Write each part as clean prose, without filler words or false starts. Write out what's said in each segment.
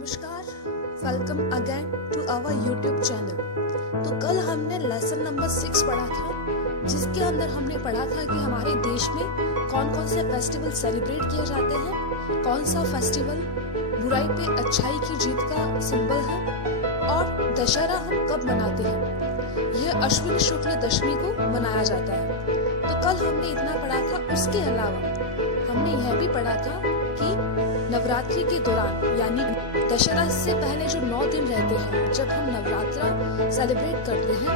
नमस्कार, welcome again to our YouTube channel. तो कल हमने लेसन नंबर 6 पढ़ा था, जिसके अंदर हमने पढ़ा था कि हमारे देश में कौन कौन से फेस्टिवल सेलिब्रेट किए जाते हैं, कौन सा फेस्टिवल बुराई पे अच्छाई की जीत का सिंबल है और दशहरा हम कब मनाते हैं। यह अश्विन शुक्ल दशमी को मनाया जाता है। तो कल हमने इतना पढ़ा था। उसके अलावा हमने यह भी पढ़ा था कि नवरात्रि के दौरान यानी दशहरा से पहले जो 9 दिन रहते हैं, जब हम नवरात्रा सेलिब्रेट करते हैं,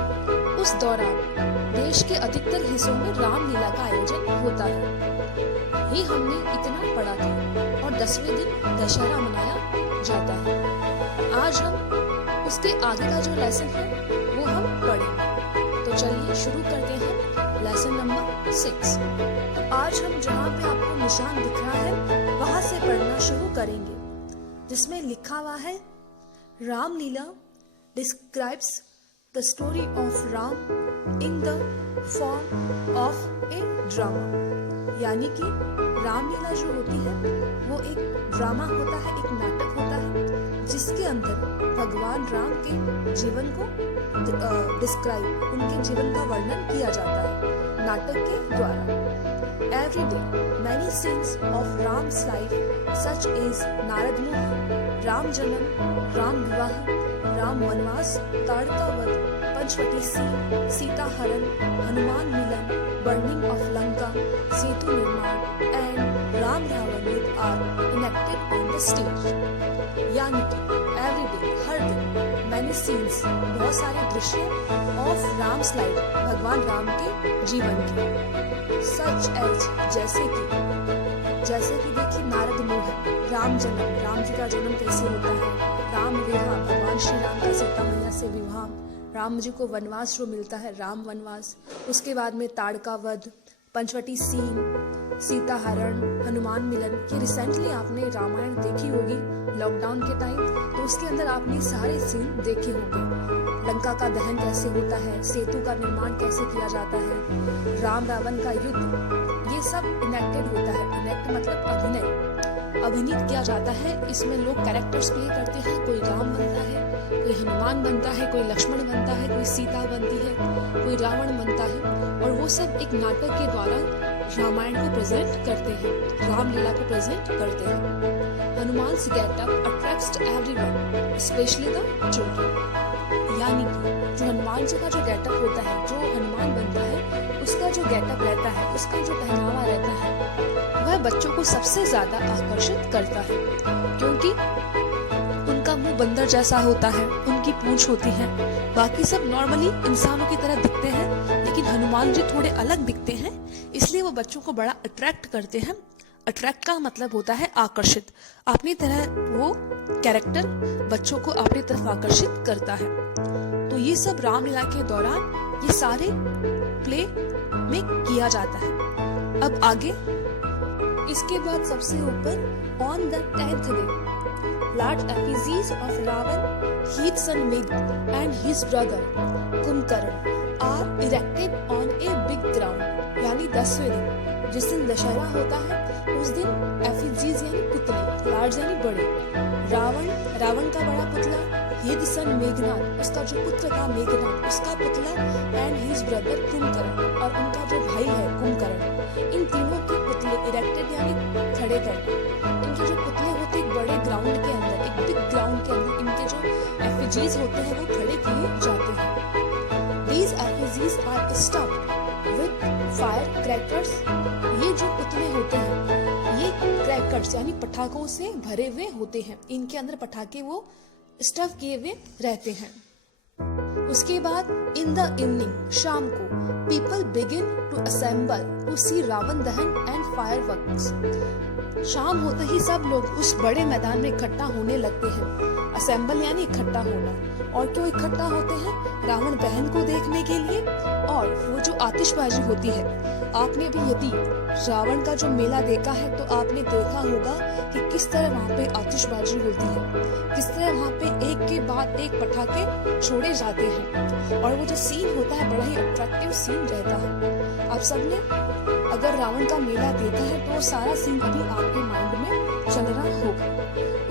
उस दौरान देश के अधिकतर हिस्सों में रामलीला का आयोजन होता है। ये हमने इतना पढ़ा था और 10वें दिन दशहरा मनाया जाता है। आज हम उसके आगे का जो लेसन है वो हम पढ़ेंगे। तो चलिए शुरू करते हैं लेसन नंबर 6। आज हम जहाँ पे आपको निशान दिख रहा है वहां से पढ़ना शुरू करेंगे, जिसमें लिखा हुआ है Ramlila describes the story of Ram in the form of A drama. यानी कि रामलीला जो होती है वो एक ड्रामा होता है, एक नाटक होता है, जिसके अंदर भगवान राम के जीवन को डिस्क्राइब, उनके जीवन का वर्णन किया जाता है नाटक के द्वारा। Every day, many scenes of Ram's life, such as Narad मुनि, राम जन्म, राम विवाह, राम वनवास, ताड़का वध, पंचवटी सीन, सीता हरण, हनुमान मिलन, बर्निंग ऑफ लंका, सेतु निर्माण एंड राम रावण युद्ध are enacted on the stage। यानी कि every day, हर दिन, many scenes, बहुत सारे दृश्य of Ram's life, भगवान राम के जीवन के, सच एज जैसे कि देखिए नारद मोह, राम जन्म, राम जी का जन्म कैसे होता है, राम विवाह, भगवान श्री राम का सीता मैया से विवाह, राम जी को वनवास जो मिलता है, राम वनवास, उसके बाद में ताड़का वध, पंचवटी सीन, सीता हरण, हनुमान मिलन। ये रिसेंटली आपने रामायण देखी होगी लॉकडाउन के टाइम, तो उसके अंदर आपने सारे सीन देखे होंगे। लंका का दहन कैसे होता है, सेतु का निर्माण कैसे किया जाता है, राम रावण का युद्ध, ये सब इनेक्टेड होता है। इनेक्ट मतलब अभिनीत किया जाता है। इसमें लोग कैरेक्टर्स प्ले करते हैं, कोई राम बनता है, कोई हनुमान बनता है, कोई लक्ष्मण बनता है, कोई सीता बनती है, कोई रावण बनता है, और वो सब एक नाटक के द्वारा रामायण को प्रेजेंट करते हैं, रामलीला को प्रेजेंट करते हैं। Hanuman's getup attracts everyone, specially the children. यानी कि जो हनुमान जी का जो गेटअप होता है, जो हनुमान बनता है, उसका जो गेटअप रहता है, उसका जो पहनावा रहता है, वह बच्चों को सबसे ज्यादा आकर्षित करता है, क्योंकि उनका मुंह बंदर जैसा होता है, उनकी पूंछ होती है, बाकी सब नॉर्मली इंसानों की तरह दिखते हैं, लेकिन हनुमान जी थोड़े अलग दिखते हैं, इसलिए वो बच्चों को बड़ा अट्रैक्ट करते हैं। अट्रैक्ट का मतलब होता है आकर्षित। अपनी तरह वो कैरेक्टर बच्चों को अपनी तरफ आकर्षित करता है। तो ये सब रामलीला के दौरान ये सारे प्ले में किया जाता है। अब आगे इसके बाद सबसे ऊपर on the 10th day large effigies of Ravan, his son Megh and his brother Kumbhakarna are erected on a big ground। यानी 10वें दिन, जिस दिन दशहरा होता है, उस दिन एफिजीज यानी पुतले, लार्ज यानी बड़े, रावण का बड़ा पुतला, हिज सन मेघनाथ, उसका जो पुत्र था मेघनाथ, उसका पुतला, एंड हिज ब्रदर कुंभकर्ण, और उनका जो भाई है कुंभकर्ण, इन तीनों के पुतले इरेक्टेड यानी खड़े करना। इनके जो पुतले होते एक बड़े ग्राउंड के अंदर, एक बिग ग्राउंड के अंदर, इनके जो एफिजीज होते हैं वो खड़े किए जाते हैं। These effigies are stuffed with firecrackers। ये जो पुतले होते हैं ये क्रैकर्स यानी पटाखों से भरे हुए होते हैं, इनके अंदर पटाखे वो स्टफ किए हुए रहते हैं। उसके बाद इन द इवनिंग, शाम को, people begin to assemble to see Ravan Dahan and fireworks. शाम होते ही सब लोग उस बड़े मैदान में इकट्ठा होने लगते हैं। असेंबल यानी इकट्ठा होना। और क्यों इकट्ठा होते हैं? रावण दहन को देखने के लिए, और वो जो आतिशबाजी होती है, आपने भी यदि रावण का जो मेला देखा है तो आपने देखा होगा कि किस तरह वहाँ पे आतिशबाजी होती है, किस तरह वहाँ पे एक के बाद एक पटाखे छोड़े जाते हैं, और वो जो सीन होता है बड़ा ही अट्रैक्टिव सीन रहता है। आप सबने अगर रावण का मेला देखा है तो सारा सीन अभी आपके माइंड में चलना होगा।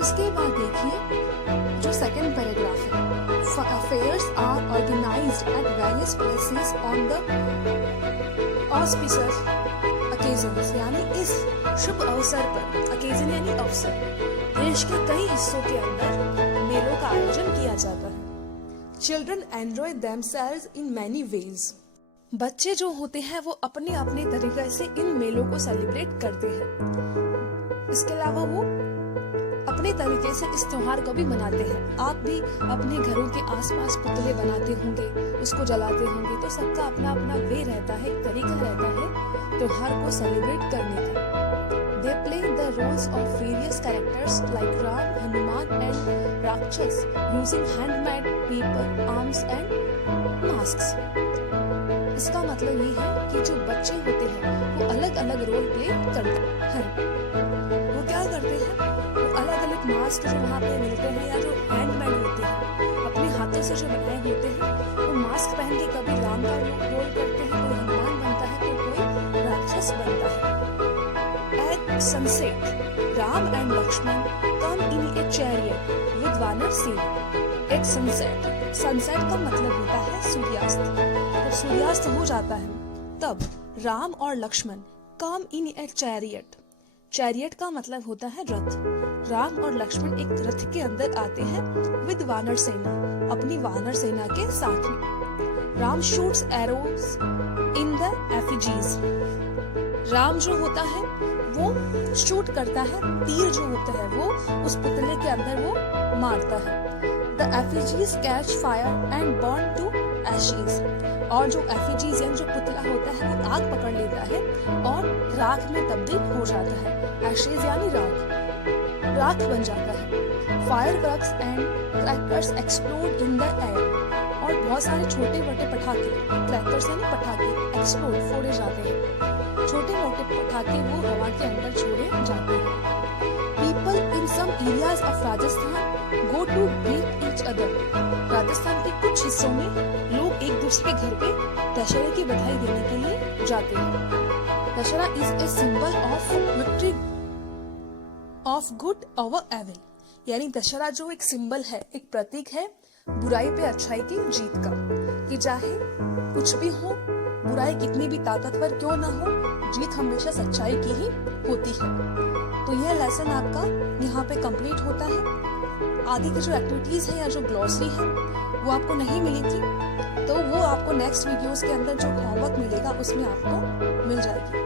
उसके बाद देखिए जो सेकंड पैराग्राफ है, affairs are organised at various places on the auspicious occasions, यानी इस शुभ अवसर पर, ओकेजन यानी अवसर, देश के कई हिस्सों के अंदर मेलों का आयोजन किया जाता है। Children enjoy themselves in many ways, बच्चे जो होते हैं वो अपने अपने तरीके से इन मेलों को सेलिब्रेट करते हैं। इसके अलावा वो अपने तरीके से इस त्योहार को भी मनाते हैं। आप भी अपने घरों के आसपास पुतले बनाते होंगे, उसको जलाते होंगे, तो सबका अपना अपना वे रहता है, तरीका रहता है त्योहार को सेलिब्रेट करने का। They play the roles of various characters like Ram, Hanuman and Rakshas using handmade paper, arms and masks. इसका मतलब ये है कि जो बच्चे होते हैं वो अलग अलग रोल प्ले करते हैं। वो क्या करते हैं, वो अलग अलग मास्क जो वहाँ पे मिलते हैं या जो हैंडमेड होते हैं, अपने हाथों से जो बनाए होते हैं, वो मास्क पहन के कभी राम का रोल करते हैं, कोई हनुमान बनता है तो कोई राक्षस बनता है। At sunset, Ram and Lakshman come in a chariot with Vanar Sena. At sunset, sunset का मतलब होता है सूर्यास्त। जब सूर्यास्त हो जाता है तब राम और Lakshman come in a chariot. Chariot का मतलब होता है रथ। राम और लक्ष्मण एक रथ के अंदर आते हैं विद वानर सेना, अपनी वानर सेना के साथ में। Ram shoots arrows in the effigies, Ram जो होता है वो शूट करता है, तीर जो होता है वो उस पुतले के अंदर वो मारता है। The effigies catch fire and burn to ashes, और जो एफिजीज यानी जो पुतला होता है वो आग पकड़ लेता है और राख में तब्दील हो जाता है। एशेज यानी राख बन जाता है। Fireworks and crackers explode in the air, और बहुत सारे छोटे मोटे पटाखे, क्रैकर्स यानी पटाखे, एक्सप्लोड फोड़े जाते हैं। छोटे मोटे पटाखे वो हवा के अंदर छोड़े जाते हैं। People in some areas of Rajasthan go to greet each other. Rajasthan के कुछ हिस्सों में लोग एक दूसरे के घर पे दशहरे की बधाई देने के लिए जाते हैं। Dussehra is a symbol of victory of good over evil, यानी दशहरा जो एक सिंबल है, एक प्रतीक है बुराई पे अच्छाई की जीत का, कि चाहे कुछ भी हो, बुराई कितनी भी ताकतवर क्यों ना हो, जीत हमेशा सच्चाई की ही होती है। तो यह लेसन आपका यहाँ पे कंप्लीट होता है। आगे की जो एक्टिविटीज है या जो ग्लॉसरी है वो आपको नहीं मिली थी, तो वो आपको नेक्स्ट वीडियोस के अंदर जो होमवर्क मिलेगा उसमें आपको मिल जाएगी।